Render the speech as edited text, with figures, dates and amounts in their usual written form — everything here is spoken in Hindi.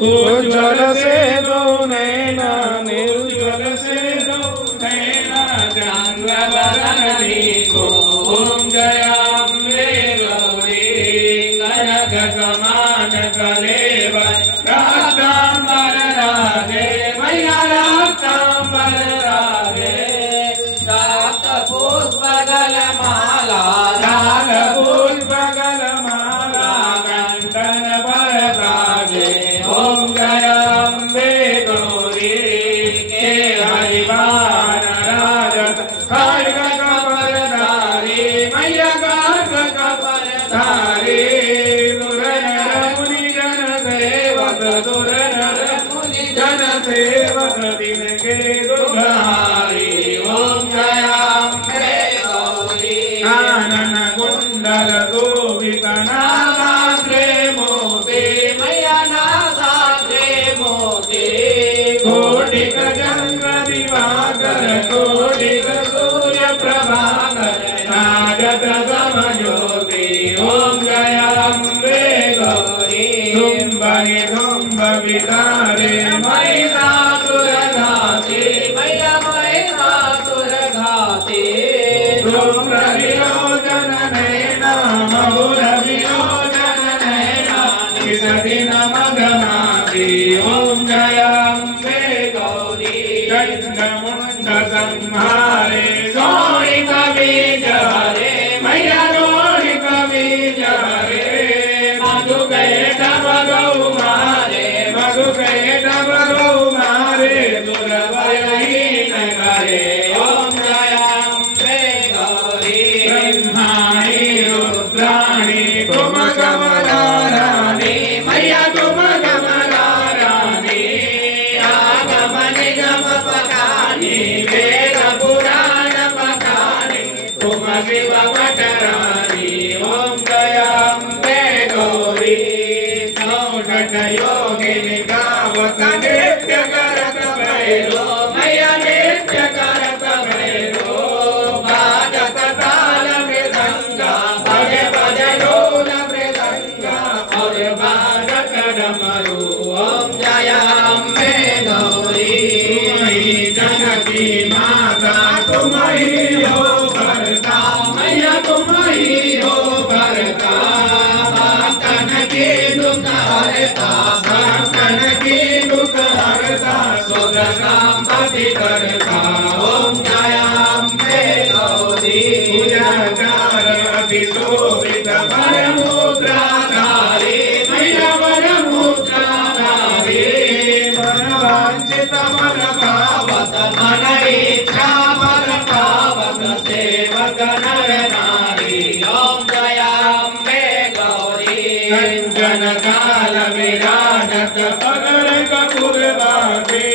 उज्ज्वल से दो नैना निर्ज्वल से दो नैना चंद्रवदनी को ओम जयाम्बे गौरी कनक कमान कलेवर रातांबर राधे मैया रातांबर राधे रात पुष्प गलमाला लाल पुष्प गलमाला कंठन भरताजे ओम जयाम्बे गौरी के हरिवान राजत खड्ग कपरधारी मैया खड्ग कपरधारी दुर नर मुनि जन सेवक दुर नर मुनि जन सेवक दिन के दुर्गहारी ओम जयाम्बे गौरी कानन कुंडल शोभित नासाग्रे मोती मैया नासाग्रे मोती कोटिक चंद्र दिवाकर कोटिक सूर्य प्रभाकर राजत गम ज्योति ओम जयाम्बे गौरी तुम्बहि तुम्ब वितारे महिषासुर घाती मैया महिषासुर घाती धूम्र विलोचन नैना मधुर विलोचन नैना किस दिन मदनाती ओम जयाम्बे गौरी चंद्रमुंड संहारे शोणित बीज हरे मैया शोणित बीज हरे मधु कैटभ गौ मारे मधु कैटभ गौ मारे दुर्बलहीन करे ओम जयाम्बे गौरी ब्रह्माणि रुद्राणि तुम कमला रानी मैया तुम कमला रानी आगम निगम पठानी वेद पुराण पठानी तुम शिव भटरानी ओम जयाम्बे गौरी चौषट योगिनी गावत नृत्य करत भैरो मैया नृत्य करत भैरो बाजत ताल मृदंगा भजे भजे ढोल मृदंगा और बाजत डमरू ओम जयाम्बे गौरी तुम्ही जनकी माता तुम्ही हो भरता मैया तुम्ही हो भरता भक्तन की दुख हरता भक्तन की दुख हरता सुख संपत्ति करता ओम जयाम्बे गौरी पूजाचार अति शोभित वरमुद्राधारी मैया वरमुद्राधारी मनवांछित मन पावत मन इच्छा मन पावत सेवक नर नारी ओम जयाम्बे गौरी कंचन काल विराजत पगर कपूर बाती